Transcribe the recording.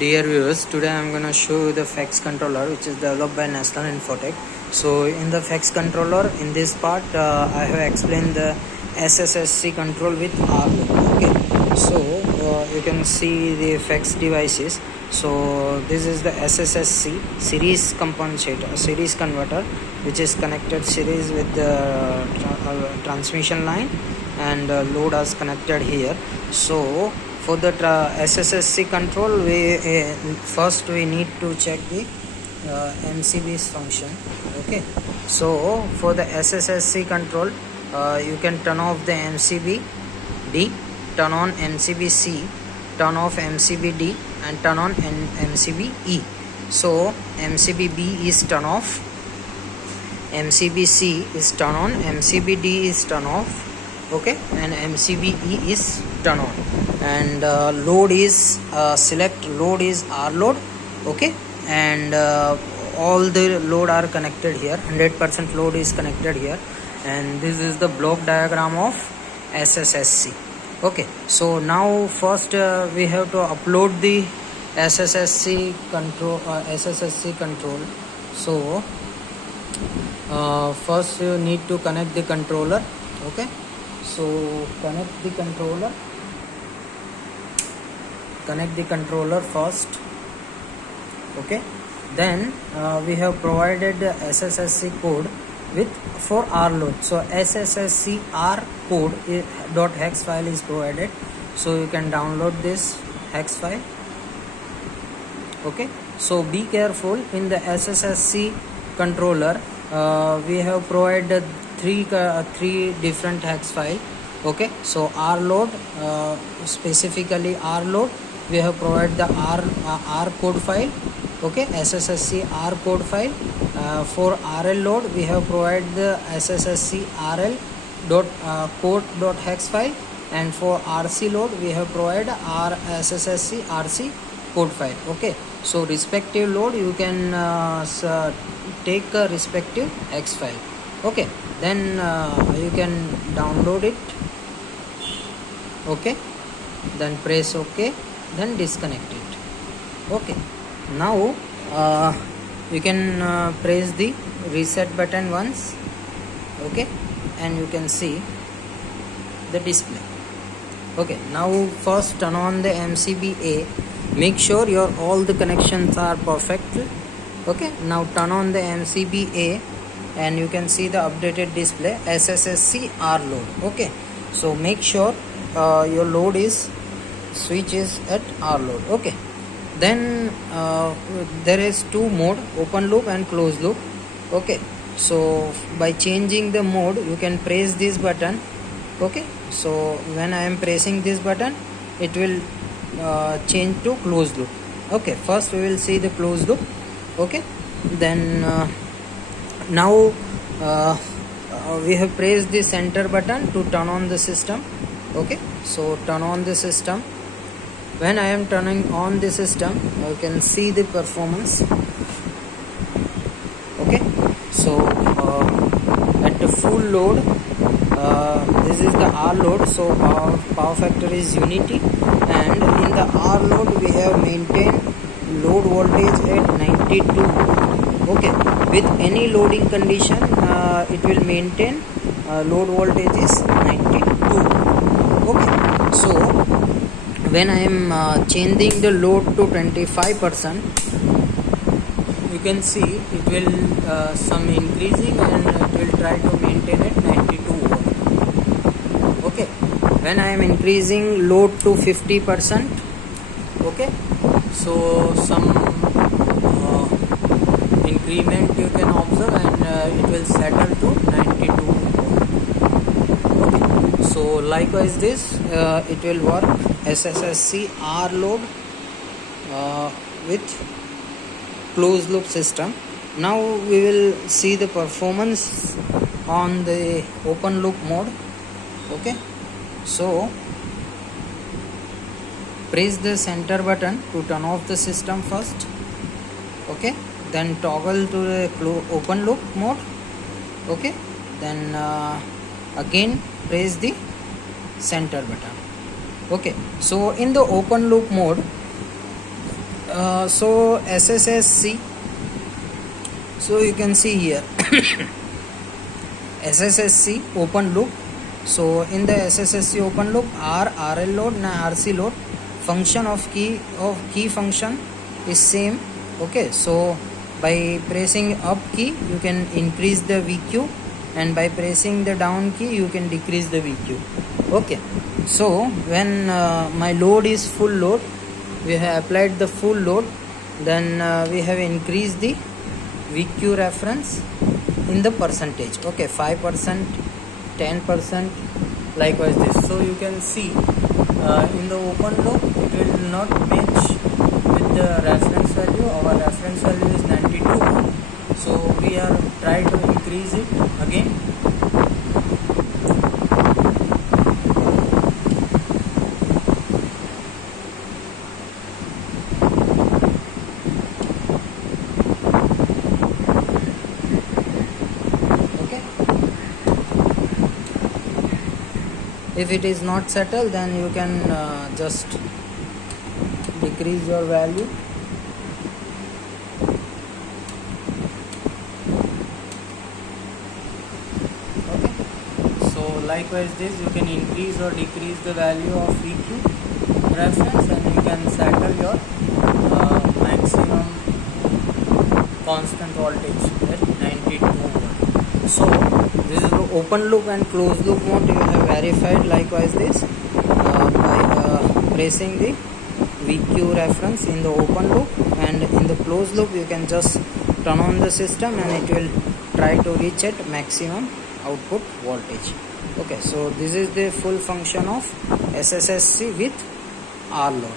Dear viewers, today I am going to show you the FEX controller which is developed by National Infotech. So in the FEX controller, in this part I have explained the SSSC control with R. Okay, so you can see the FEX devices. So this is the SSSC series compensator, series converter, which is connected series with the transmission line, and load is connected here. So for the SSSC control, first we need to check the MCB's function. Okay, so for the SSSC control, you can turn off the MCB D, turn on MCB C, turn off MCB D, and turn on MCB E. So MCB B is turn off, MCB C is turn on, MCB D is turn off. Okay, and MCB E is turn on, and load is select load is R load. Okay, and all the load are connected here, 100% load is connected here, and this is the block diagram of SSSC. Okay, so now first we have to upload the SSSC control. So first you need to connect the controller. Okay, so connect the controller first. Okay, then we have provided the SSSC code for R load. So SSSC R code .hex file is provided, so you can download this hex file. Okay, so be careful, in the SSSC controller we have provided three different hex file. Okay, so R load, specifically R load, we have provided the R code file. Okay, SSSC R code file. For RL load, we have provided the SSSC RL code hex file, and for RC load we have provided SSSC RC code file. Okay, so respective load you can take a respective hex file. Okay, then you can download it. Okay, then press OK, then disconnect it. Okay, now you can press the reset button once. Okay, and you can see the display. Okay, now first turn on the MCB A. Make sure your all the connections are perfect. Okay, now turn on the MCB A, and you can see the updated display SSSC R load. Okay, so make sure your load is switch is at R load. Okay, then there is two mode, open loop and closed loop. Okay, so by changing the mode you can press this button. Okay, so when I am pressing this button, it will change to closed loop. Okay, first we will see the closed loop. Okay, then now we have pressed the center button to turn on the system. Okay, so turn on the system. When I am turning on the system, you can see the performance. Okay, so at the full load, this is the R load, so power factor is unity, and in the R load we have maintained load voltage at 92. Okay, with any loading condition it will maintain load voltage is 92. Okay, so when I am changing the load to 25%, you can see it will some increasing, and it will try to maintain at 92 volt. Okay, when I am increasing load to 50%, okay, so some increment you can observe, and it will settle to 92 volt. Okay, so likewise this it will work SSSC R load with closed loop system. Now we will see the performance on the open loop mode. Okay, so press the center button to turn off the system first. Okay, then toggle to the open loop mode. Okay, then again press the center button. Okay, so in the open loop mode, So SSSC, so you can see here SSSC open loop. So in the SSSC open loop, RL load and RC load function of key function is same. Okay, so by pressing up key you can increase the VQ, and by pressing the down key you can decrease the VQ. Okay, so when my load is full load, we have applied the full load, then we have increased the VQ reference in the percentage. Okay, 5%, 10%, likewise this. So you can see in the open loop it will not match with the reference value. Our reference value is 92, so we are trying to increase it again. If it is not settled, then you can just decrease your value. Okay, so likewise this, you can increase or decrease the value of VQ reference, and you can settle your maximum constant voltage at 92. So this is the open loop and closed loop mode you have verified. Likewise this, by pressing the VQ reference in the open loop, and in the closed loop you can just turn on the system and it will try to reach at maximum output voltage. Okay, so this is the full function of SSSC with R load.